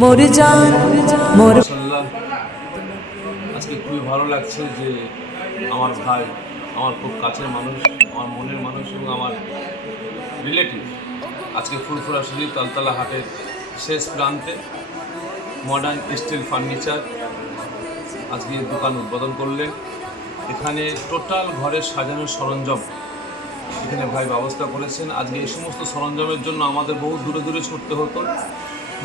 মোর জান মোর মাশাআল্লাহ, আজকে খুবই ভালো লাগছে যে আমার ভাই, আমার খুব কাছের মানুষ, আমার মনের মানুষ এবং আমার রিলেটিভ আজকে ফুরফুরা শরীর তালতলা হাটের শেষ প্রান্তে মডার্ন স্টিল ফার্নিচার আজকে দোকান উদ্বোধন করলেন। এখানে টোটাল ঘরের সাজানোর সরঞ্জাম এখানে ভাই ব্যবস্থা করেছেন। আজকে এই সমস্ত সরঞ্জামের জন্য আমাদের বহু দূরে দূরে ছুটতে হতো।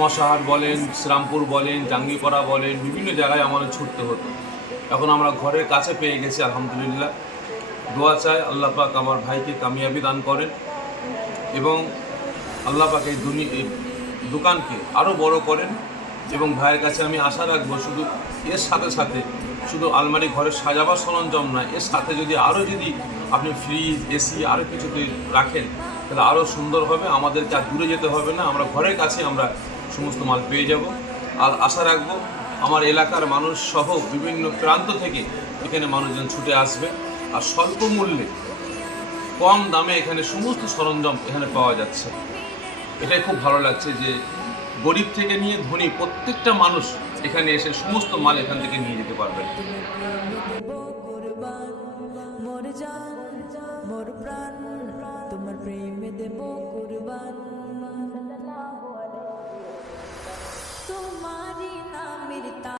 মশাহাট বলেন, শ্রীরামপুর বলেন, জাঙ্গিপাড়া বলেন, বিভিন্ন জায়গায় আমাদের ছুটতে হতো। এখন আমরা ঘরের কাছে পেয়ে গেছি আলহামদুলিল্লাহ। দোয়া চাই আল্লাহ পাক আমার ভাইকে কামিয়াবি দান করেন এবং আল্লাহ পাক এই দোকানকে আরও বড় করেন। এবং ভাইয়ের কাছে আমি আশা রাখবো শুধু এর সাথে সাথে শুধু আলমারি ঘরে সাজাবার সরঞ্জাম নয়, এর সাথে যদি আপনি ফ্রিজ, এসি আরও কিছু রাখেন তাহলে আরও সুন্দর হবে। আমাদেরকে আর দূরে যেতে হবে না, আমরা ঘরের কাছে আমরা সমস্ত মাল পেয়ে যাব। আর আশা রাখবো আমার এলাকার মানুষ সহ বিভিন্ন প্রান্ত থেকে এখানে মানুষজন ছুটে আসবে আর স্বল্প মূল্যে কম দামে এখানে সমস্ত সরঞ্জাম এখানে পাওয়া যাচ্ছে। এটাই খুব ভালো লাগছে যে গরিব থেকে নিয়ে ধনী প্রত্যেকটা মানুষ এখানে এসে সমস্ত মাল এখান থেকে নিয়ে যেতে পারবেন। মোর জান মোর প্রাণ তোমার প্রেমে দেব কুরবান তোমারি নামের